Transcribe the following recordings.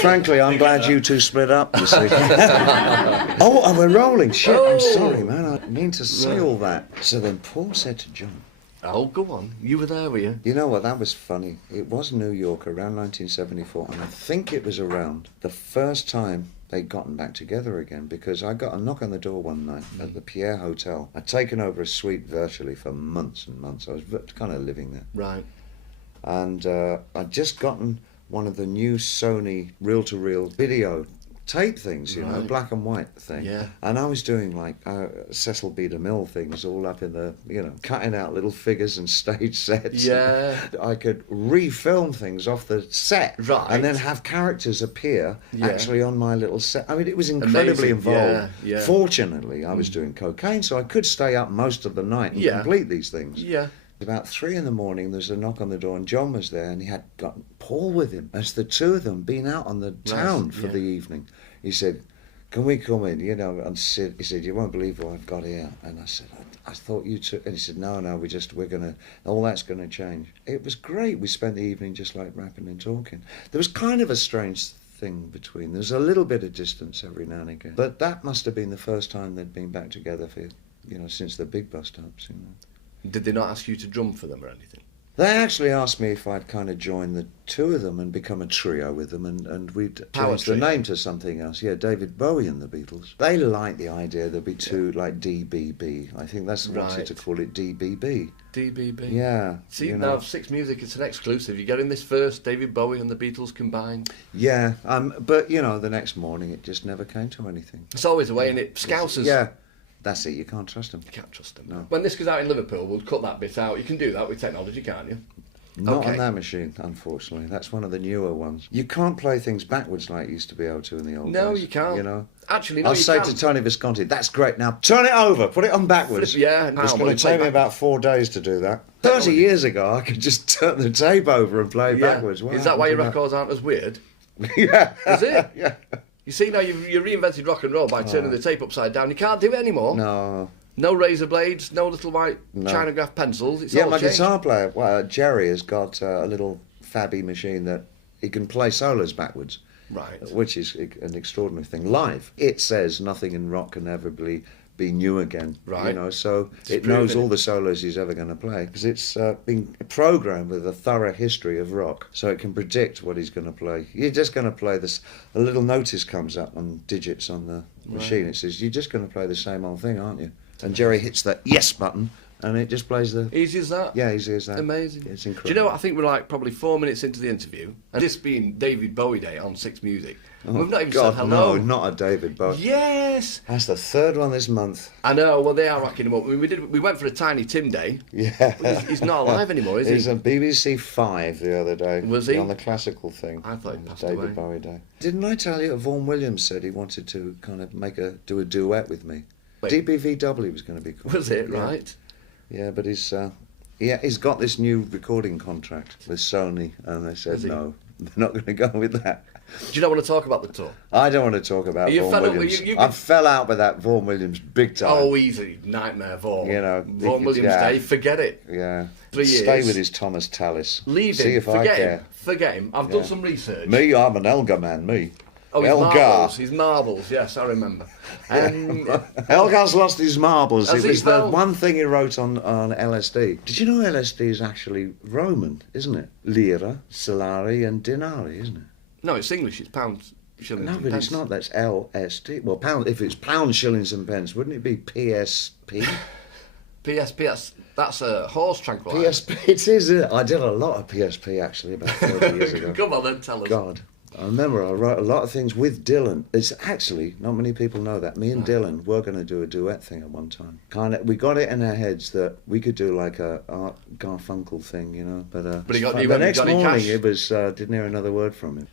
Frankly, I'm glad you two split up, you see. Oh, we're rolling. Shit, I'm sorry, man. I didn't mean to say all that. So then Paul said to John... Oh, go on. You were there, were you? You know what, that was funny. It was New York around 1974, and I think it was around the first time they'd gotten back together again, because I got a knock on the door one night at the Pierre Hotel. I'd taken over a suite virtually for months and months. I was kind of living there. Right. And I'd just gotten one of the new Sony reel-to-reel video tape things, you know, black and white thing. Yeah. And I was doing like Cecil B. DeMille things all up in the, you know, cutting out little figures and stage sets. Yeah. I could refilm things off the set. Right. And then have characters appear actually on my little set. I mean, it was incredibly Amazing. involved. Yeah. Fortunately, I was doing cocaine, so I could stay up most of the night and complete these things. Yeah. About 3 a.m, there was a knock on the door, and John was there, and he had got Paul with him. As the two of them been out on the town for the evening, he said, "Can we come in?" You know, and he said, "You won't believe what I've got here." And I said, "I thought you two," and he said, "No, we're gonna, all that's gonna change." It was great. We spent the evening just like rapping and talking. There was kind of a strange thing between. There was a little bit of distance every now and again, but that must have been the first time they'd been back together for, you know, since the big bust-ups, you know. Did they not ask you to drum for them or anything? They actually asked me if I'd kind of join the two of them and become a trio with them, and we'd change the name to something else. Yeah, David Bowie and the Beatles. They liked the idea there'd be two, like DBB. I think that's wanted to call it DBB. DBB. Yeah. See, you now know. Six Music, it's an exclusive. You're getting this first, David Bowie and the Beatles combined. Yeah, but, you know, the next morning it just never came to anything. It's always a way, and it Scousers. Yeah. That's it, you can't trust them. You can't trust them. No. When this goes out in Liverpool, we'll cut that bit out. You can do that with technology, can't you? Not on that machine, unfortunately. That's one of the newer ones. You can't play things backwards like you used to be able to in the old days. No, you can't. You know? Actually, no, I'll you say can. to Tony Visconti, "That's great, now turn it over, put it on backwards." Yeah, It's going to take me about 4 days to do that. 30 years ago, I could just turn the tape over and play it backwards. Wow, is that why your records aren't as weird? Yeah. Is it? Yeah. You see, now you reinvented rock and roll by turning the tape upside down. You can't do it anymore. No. No razor blades, no little white Chinograph pencils. It's all my changed. guitar player, Jerry, has got a little fabby machine that he can play solos backwards. Right. Which is an extraordinary thing. Live, it says nothing in rock can ever be new again. Right. You know, so It's it knows all the solos he's ever going to play, because it's been programmed with a thorough history of rock, so it can predict what he's going to play. You're just going to play this. A little notice comes up on digits on the machine. It says, "You're just going to play the same old thing, aren't you?" And Jerry hits that yes button, and it just plays the... Easy as that? Yeah, easy as that. Amazing. It's incredible. Do you know what? I think we're like probably 4 minutes into the interview, and this being David Bowie Day on Six Music, we've not even said hello. No, not a David Bowie. Yes! That's the third one this month. I know, well, they are rocking him up. I mean, we went for a Tiny Tim Day. Yeah. But he's not alive anymore, is he? He was on BBC 5 the other day. Was he? On the classical thing. I thought he passed David away. Bowie Day. Didn't I tell you that Vaughan Williams said he wanted to kind of do a duet with me? Wait. DBVW was going to be called. Was it, Yeah. right? Yeah, but he's got this new recording contract with Sony, and they said no, they're not going to go with that. Do you not want to talk about the tour? I don't want to talk about Are you Vaughan fed up with- Williams. you I fell out with that Vaughan Williams big time. Oh, easy. Nightmare, Vaughan. You know, Vaughan Williams Day, forget it. Yeah. 3 years. Stay with his Thomas Tallis. Leave See him. if I Forget care. him. Forget him. I've done some research. Me, I'm an Elgar man, me. Oh, his Elgar. marbles. His marbles, yes, I remember. Elgar's lost his marbles. Has It he? was the Well- one thing he wrote on LSD. Did you know LSD is actually Roman, isn't it? Lira, salari and dinari, isn't it? No, it's English. It's pounds, shillings, No, and but pence. it's not. That's LSD. Well, pound. If it's pounds, shillings and pence, wouldn't it be PSP? PSP, that's a horse tranquilizer. PSP, it is. I did a lot of PSP actually about 30 years ago. Come on then, tell us. God. I remember I wrote a lot of things with Dylan. It's actually, not many people know that. Me and Dylan were going to do a duet thing at one time. We got it in our heads that we could do like a Art Garfunkel thing, you know. But he got- he the went with next Johnny morning Cash. it was, didn't hear another word from him.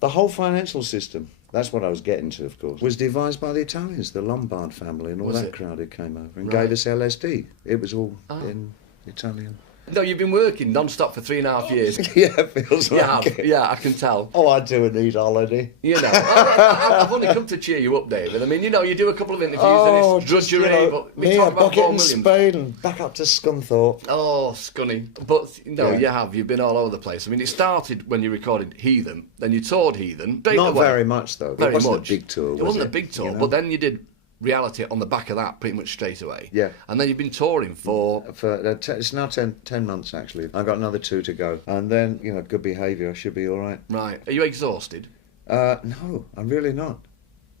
The whole financial system, that's what I was getting to, of course, was devised by the Italians, the Lombard family and all Was that it? crowd who came over and Right. gave us LSD. It was all in Italian. No, you've been working non-stop for 3.5 years. Yeah, it feels like it. Yeah, I can tell. Oh, I do need holiday. You know, I've only come to cheer you up, David. I mean, you know, you do a couple of interviews and it's drudgery, but we talk about bucket Paul in Williams. Spain and back up to Scunthorpe. Oh, Scunny. But, no, you have. You've been all over the place. I mean, it started when you recorded Heathen, then you toured Heathen. Not very much, though. Very It wasn't much. a big tour, It wasn't a big tour, you know? but then you did Reality on the back of that pretty much straight away. Yeah. And then you've been touring for... It's now 10 months, actually. I've got another 2 to go. And then, you know, good behaviour, I should be all right. Right. Are you exhausted? No, I'm really not.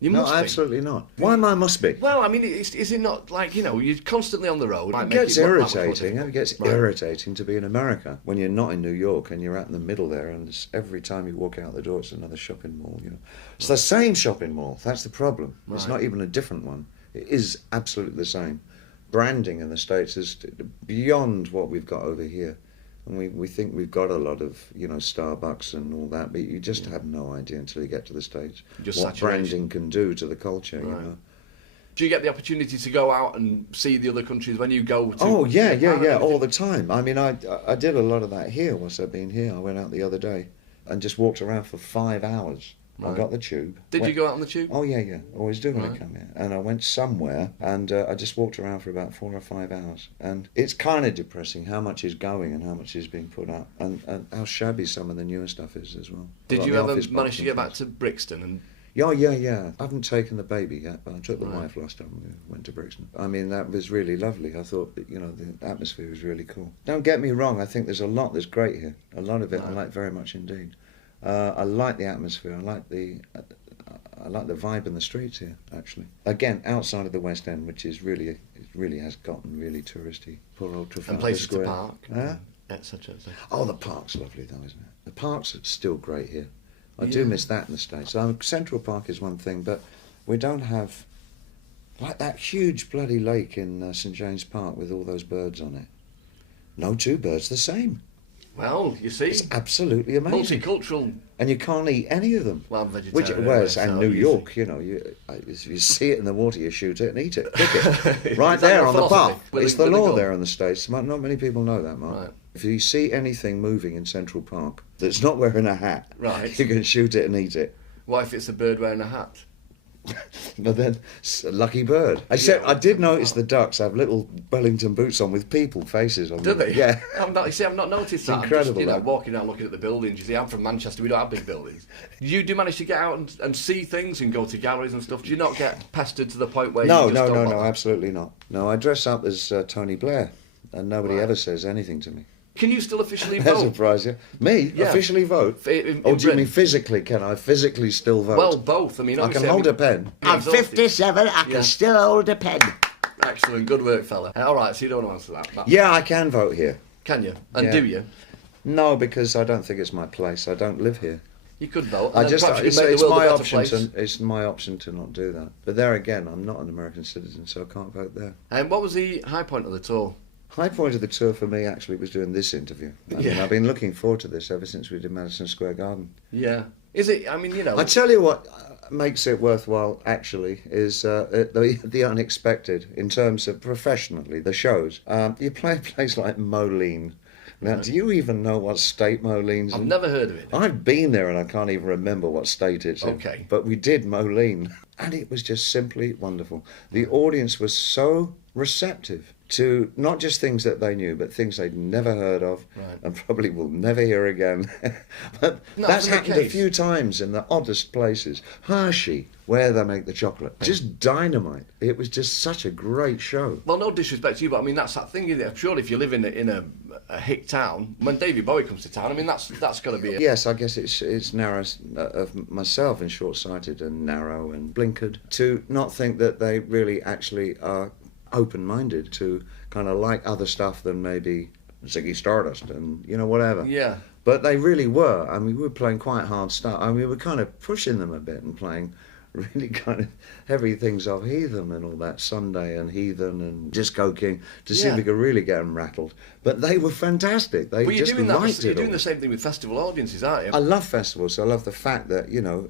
You must be. Absolutely not. Why am I must be? Well, I mean, is it not like, you know, you're constantly on the road? It gets irritating. It gets irritating to be in America when you're not in New York and you're out in the middle there, and every time you walk out the door, it's another shopping mall. You know, it's the same shopping mall. That's the problem. Right. It's not even a different one. It is absolutely the same. Branding in the States is beyond what we've got over here. And we think we've got a lot of, you know, Starbucks and all that, but you just have no idea until you get to the States what branding can do to the culture, you know. Do you get the opportunity to go out and see the other countries when you go to... Oh, yeah, all the time. I mean, I did a lot of that here whilst I've been here. I went out the other day and just walked around for 5 hours. Right. I got the tube. Did you go out on the tube? Oh, yeah. Always do when I come here. And I went somewhere and I just walked around for about 4 or 5 hours. And it's kind of depressing how much is going and how much is being put up and how shabby some of the newer stuff is as well. Did you ever manage to get back to Brixton? And Yeah. I haven't taken the baby yet, but I took the wife last time we went to Brixton. I mean, that was really lovely. I thought that, you know, the atmosphere was really cool. Don't get me wrong, I think there's a lot that's great here. A lot of it I like very much indeed. I like the atmosphere. I like the vibe in the streets here. Actually, again, outside of the West End, which is really has gotten really touristy. Poor old Trafalgar and places Square. to park. Huh? Etc. Oh, the park's lovely though, isn't it? The park's still great here. I do miss that in the States. Central Park is one thing, but we don't have like that huge bloody lake in St James Park with all those birds on it. No two birds the same. Well, you see, it's absolutely amazing. Multicultural, and you can't eat any of them. Well, I'm vegetarian. And New York, you know, you see it in the water, you shoot it and eat it, cook it, right there on the path. It's the law there in the States. Not many people know that, Mark. Right. If you see anything moving in Central Park that's not wearing a hat, right, you can shoot it and eat it. What if it's a bird wearing a hat? But then, it's a lucky bird. Except I did notice the ducks have little Wellington boots on with people faces on them. Do they? Yeah. I've not noticed that. Incredible. I'm just, walking around looking at the buildings. You see, I'm from Manchester. We don't have big buildings. You do manage to get out and see things and go to galleries and stuff. Do you not get pestered to the point where No, you just don't bother? absolutely not. No, I dress up as Tony Blair, and nobody ever says anything to me. Can you still officially That vote? surprise you. Me? Yeah. Officially vote? In do you Britain? mean physically? Can I physically still vote? Well, both. I mean, I can hold a pen. I'm 57, I can still hold a pen. Excellent, good work, fella. All right, so you don't want to answer that. Yeah, I can vote here. Can you? And do you? No, because I don't think it's my place. I don't live here. You could vote. It's my option to not do that. But there again, I'm not an American citizen, so I can't vote there. And what was the high point of the tour? High point of the tour for me actually was doing this interview. I mean, I've been looking forward to this ever since we did Madison Square Garden. Yeah. Is it? I mean, you know. I tell you what makes it worthwhile actually is the unexpected in terms of professionally the shows. You play a place like Moline. Now, do you even know what state Moline's in? I've never heard of it. I've been there and I can't even remember what state it's in. Okay. But we did Moline and it was just simply wonderful. The audience was so receptive to not just things that they knew, but things they'd never heard of and probably will never hear again. But that's happened a few times in the oddest places. Hershey, where they make the chocolate. Just dynamite. It was just such a great show. Well, no disrespect to you, but I mean, that's that thing, isn't it? Surely if you live in a hick town, when David Bowie comes to town, I mean, that's got to be a... Yes, I guess it's narrow of myself and short-sighted and narrow and blinkered to not think that they really actually are open-minded to kind of like other stuff than maybe Ziggy Stardust and, you know, whatever. Yeah. But they really were. I mean, we were playing quite hard stuff. I mean, we were kind of pushing them a bit and playing really kind of heavy things of Heathen and all that, Sunday and Heathen and Disco King, to see if we could really get them rattled. But they were fantastic. They just liked it. You're doing the same thing with festival audiences, aren't you? I love festivals. I love the fact that, you know,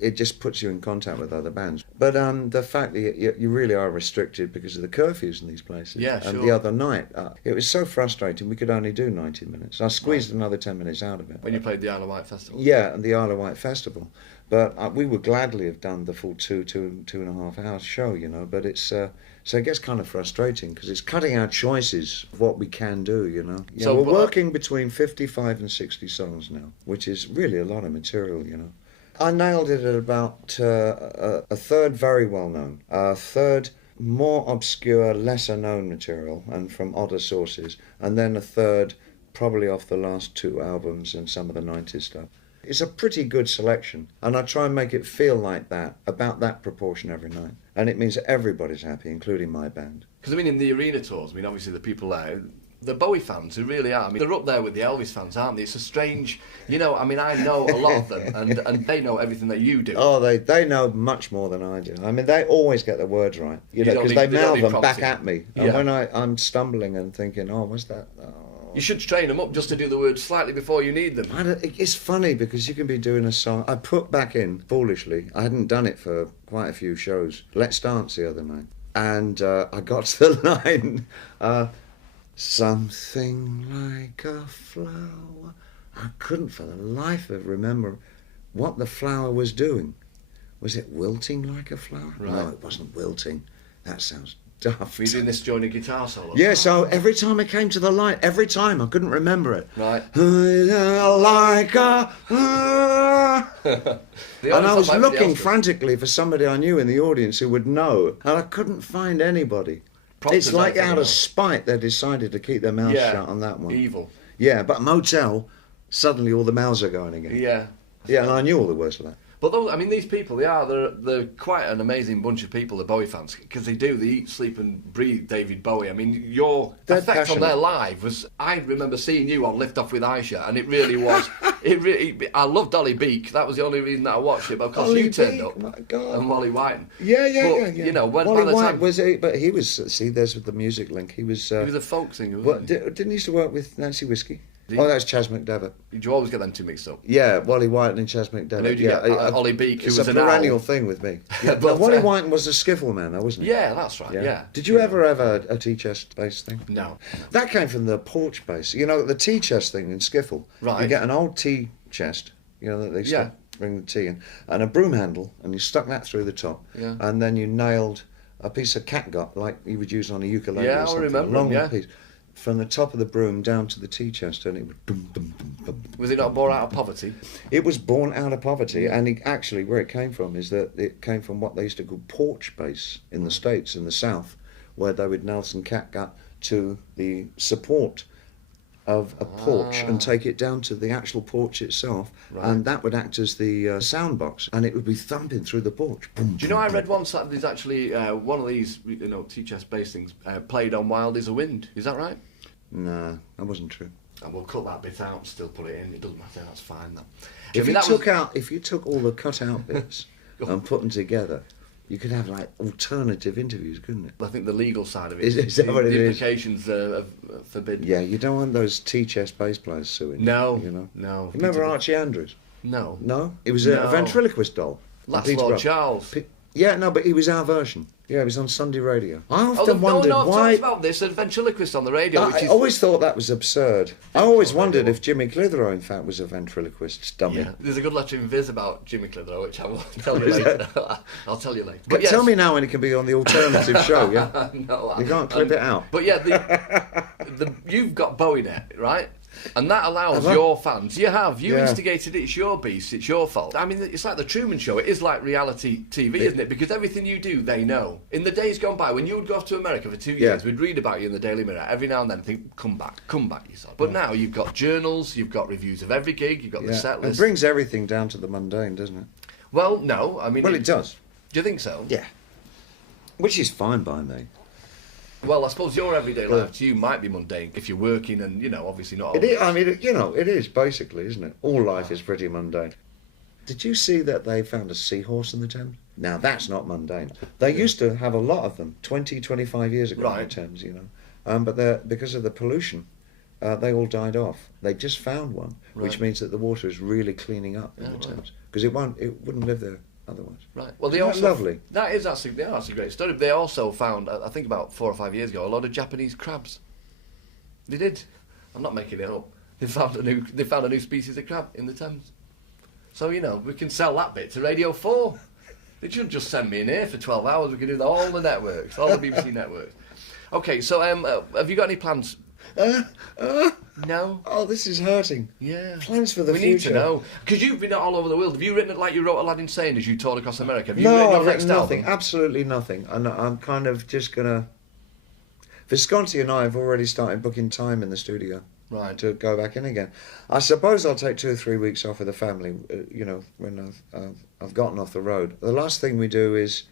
it just puts you in contact with other bands. But the fact that you really are restricted because of the curfews in these places. Yeah, and sure. the other night, it was so frustrating. We could only do 90 minutes. I squeezed another 10 minutes out of it. When you played the Isle of Wight Festival? Yeah, and the Isle of Wight Festival. But we would gladly have done the full two and a half hour show, you know. But it's so it gets kind of frustrating because it's cutting our choices of what we can do, you know. So, we're working between 55 and 60 songs now, which is really a lot of material, you know. I nailed it at about a third very well known, a third more obscure, lesser known material and from odder sources, and then a third probably off the last 2 albums and some of the 90s stuff. It's a pretty good selection, and I try and make it feel like that, about that proportion every night. And it means that everybody's happy, including my band. Because, I mean, in the arena tours, I mean, obviously the people there, the Bowie fans who really are, I mean, they're up there with the Elvis fans, aren't they? It's a strange, you know, I mean, I know a lot of them, and they know everything that you do. Oh, they know much more than I do. I mean, they always get the words right, you know, because they mouth them back at me. And Yeah. when I'm stumbling and thinking, oh, what's that? Oh. You should train them up just to do the words slightly before you need them. It's funny because you can be doing a song. I put back in, foolishly, I hadn't done it for quite a few shows, Let's Dance the other night. And I got to the line, something like a flower. I couldn't for the life of remember what the flower was doing. Was it wilting like a flower? Right. No, it wasn't wilting. That sounds daft. Were you doing this during a guitar solo? Yeah, so every time I came to the light, every time I couldn't remember it. Right. Like a... And I was looking else frantically for somebody I knew in the audience who would know, and I couldn't find anybody. Prompters, It's like I think, out are. of spite they decided to keep their mouths shut on that one. Evil. Yeah, but Motel, suddenly all the mouths are going again. Yeah. Yeah, and I knew all the words for that. But those, I mean, these people, they're quite an amazing bunch of people, the Bowie fans, because they eat, sleep and breathe David Bowie. I mean, your They're effect on their passionate. live was, I remember seeing you on Lift Off with Aisha, and it really was, I loved Dolly Beak, that was the only reason that I watched it, but of course Dolly you turned Beak, up, my God. and Wally White. Yeah. You know, when, Wally by the White time, was, but he was, see, there's the music link, he was... he was a folk singer, Well, wasn't he? didn't he used to work with Nancy Whiskey? Did he? Oh, that's Chas McDevitt. Did you always get them two mixed up? Yeah, Wally White and Chas McDevitt. And who'd you yeah, get? Ollie Beak, who it's was a an perennial owl. thing with me. Yeah, But, but Wally White was a skiffle man, though, wasn't he? Yeah, that's right, yeah. Did you ever have a T-chest bass thing? No. That came from the porch bass. You know, the T-chest thing in skiffle. Right. You get an old T-chest, you know, that they Yeah. bring the tea in, and a broom handle, and you stuck that through the top. Yeah. And then you nailed a piece of catgut, like you would use on a ukulele Yeah, or I something. remember a long them, yeah. piece. From the top of the broom down to the T-chest, and it would dum, dum, dum, dum. Was it not born out of poverty? It was born out of poverty, and actually where it came from is that it came from what they used to call porch bass in the States, in the South, where they would nail some catgut to the support of a porch and take it down to the actual porch itself, Right. and that would act as the sound box, and it would be thumping through the porch. Boom, Do you know, boom, I boom. read once that there's actually one of these, you know, T-chest bass things played on Wild is a Wind. Is that right? No, that wasn't true. And we'll cut that bit out and still put it in. It doesn't matter, that's fine. That. If I mean, if you took all the cut out bits and put them together, you could have like alternative interviews, couldn't it? I think the legal side of it, Is that what it the is? implications are forbidden. Yeah, you don't want those T-chest bass players suing. No, you know. no. Remember Archie Andrews? No. No, it was No. a ventriloquist doll. That's Peter Lord Brown. Charles. Yeah, no, but he was our version. Yeah, he was on Sunday radio. I Oh, often wondered no, I've why. talked about this, a ventriloquist on the radio, which I is... always thought that was absurd. I always Oh, wondered radio. if Jimmy Clitheroe, in fact, was a ventriloquist dummy. Yeah. There's a good letter in Viz about Jimmy Clitheroe, which I will tell you later. I'll tell you later. But yes. tell me now when it can be on the alternative show, yeah? No, You can't clip it out. But yeah, you've got BowieNet, right? And that allows Have I? your fans. You Yeah. instigated it. It's your beast. It's your fault. I mean, it's like the Truman Show. It is like reality TV, isn't it? Because everything you do, they know. In the days gone by, when you would go off to America for 2 years, we'd read about you in the Daily Mirror every now and then. Think, come back, you son. But now you've got journals. You've got reviews of every gig. You've got the set It list. brings everything down to the mundane, doesn't it? Well, no. I mean, Well, it does. Do you think so? Yeah. Which is fine by me. Well, I suppose your everyday life to you might be mundane if you're working and, you know, obviously not It always. is, I mean, it is basically, isn't it? All life is pretty mundane. Did you see that they found a seahorse in the Thames? Now, that's not mundane. They used to have a lot of them 20, 25 years ago in Right. the Thames, you know. But because of the pollution, they all died off. They just found one, which Right. means that the water is really cleaning up in Oh, the right. Thames. because it wouldn't live there otherwise. Right. Well, Isn't that lovely? That is actually a great story. They also found, I think about 4 or 5 years ago, a lot of Japanese crabs. They did. I'm not making it up. They found a new species of crab in the Thames. So we can sell that bit to Radio 4. They shouldn't just send me in here for 12 hours. We can do all the networks, all the BBC networks. Okay. So have you got any plans? No. Oh, this is hurting. Yeah. Plans for the future. We need to know. Because you've been all over the world. Have you written, like you wrote Aladdin Sane as you toured across America? Have you I've written nothing. Absolutely nothing. And I'm kind of just going to... Visconti and I have already started booking time in the studio. Right. To go back in again. I suppose I'll take 2 or 3 weeks off with the family, when I've gotten off the road. The last thing we do is...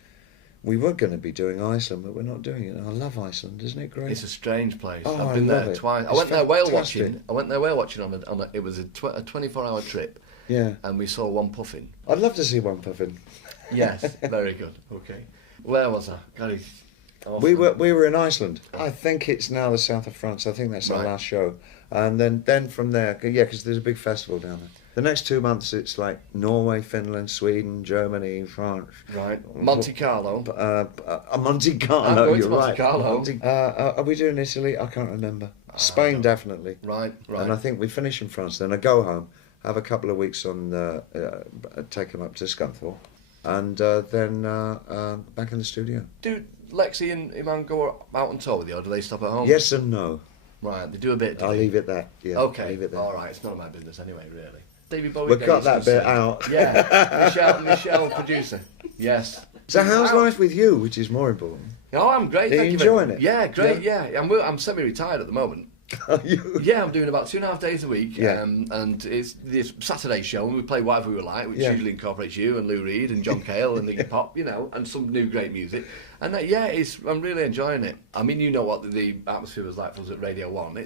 We were going to be doing Iceland, but we're not doing it. I love Iceland, isn't it great? It's a strange place. Oh, I've been there twice. I went there whale watching. It was a 24-hour trip. Yeah. And we saw one puffin. I'd love to see one puffin. Yes, very good. Okay. Where was I? God, we were in Iceland. I think it's now the south of France. I think that's our last show. And then from there, because there's a big festival down there. The next 2 months, it's like Norway, Finland, Sweden, Germany, France. Right. Monte Carlo. Monte Carlo, I'm going you're to Monte right. Carlo. Are we doing Italy? I can't remember. Spain, definitely. Right. And I think we finish in France. Then I go home, have a couple of weeks on, take them up to Scunthorpe, and then back in the studio. Do Lexi and Iman go out on tour with you, or do they stop at home? Yes and no. Right, they do a bit. I'll leave it there. Yeah. Okay. Leave it there. All right. It's none of my business anyway, really. David Bowie. We'll cut that bit out. Yeah. Michelle, producer. Yes. So how's life with you, which is more important? Oh, I'm great. Are you enjoying it? Yeah, great. Yeah. I'm semi-retired at the moment. Are you? Yeah, I'm doing about 2.5 days a week. Yeah. And it's this Saturday show, and we play Whatever We Like, which usually incorporates you and Lou Reed and John Cale and Iggy Pop, and some new great music. And I'm really enjoying it. I mean, you know what the atmosphere was like for us at Radio 1.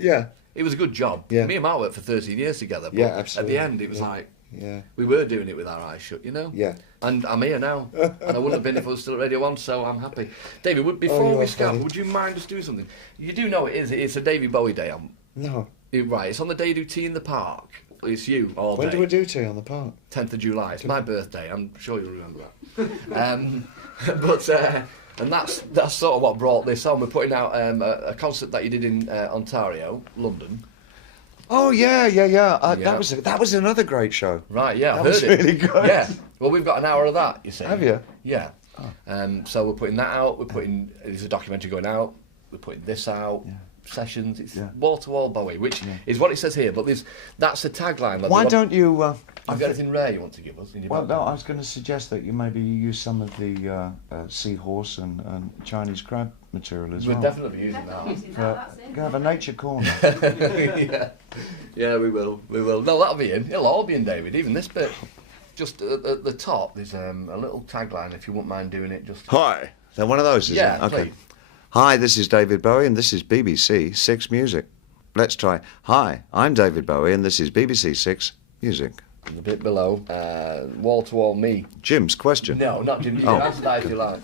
It was a good job. Yeah. Me and Mark worked for 13 years together. But absolutely. At the end, it was like, yeah, we were doing it with our eyes shut, Yeah. And I'm here now. And I wouldn't have been if I was still at Radio 1, so I'm happy. David, before we scrap, would you mind us doing something? You do know it's a David Bowie day. No. Right, it's on the day you do Tea in the Park. It's you all day. When do we do Tea on the Park? 10th of July. It's my birthday. I'm sure you'll remember that. And that's sort of what brought this on. We're putting out a concert that you did in Ontario, London. Oh yeah. That was another great show. Right, yeah, that was really good. Yeah. Well, we've got an hour of that. You see? Have you? Yeah. Oh. So we're putting that out. There's a documentary going out. We're putting this out. Yeah. Sessions. It's wall to wall Bowie, which is what it says here. But that's the tagline. Why don't you? Have you got anything rare you want to give us? Well, no, I was going to suggest that you maybe use some of the seahorse and Chinese crab material as well. We'll definitely be using that. Have a nature corner. Yeah, we will. No, that'll be in. It'll all be in, David. Even this bit. Just at the top, there's a little tagline. If you wouldn't mind doing it, just. Hi. So one of those, is it? Okay. Please. Hi, this is David Bowie, and this is BBC 6 Music. Let's try. Hi, I'm David Bowie, and this is BBC 6 Music. And a bit below, wall-to-wall me. Jim's question. No, not Jim. You can answer that if you like.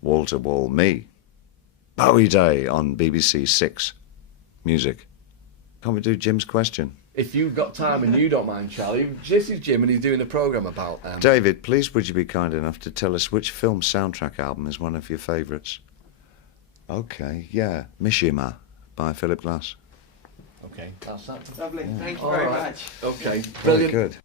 Wall-to-wall me. Bowie Day on BBC 6 Music. Can't we do Jim's question? If you've got time and you don't mind, Charlie, this is Jim and he's doing a programme about... David, please would you be kind enough to tell us which film soundtrack album is one of your favourites? Okay, yeah. Mishima by Philip Glass. Okay, that's that. Lovely, thank you very much. Okay, brilliant. Very good.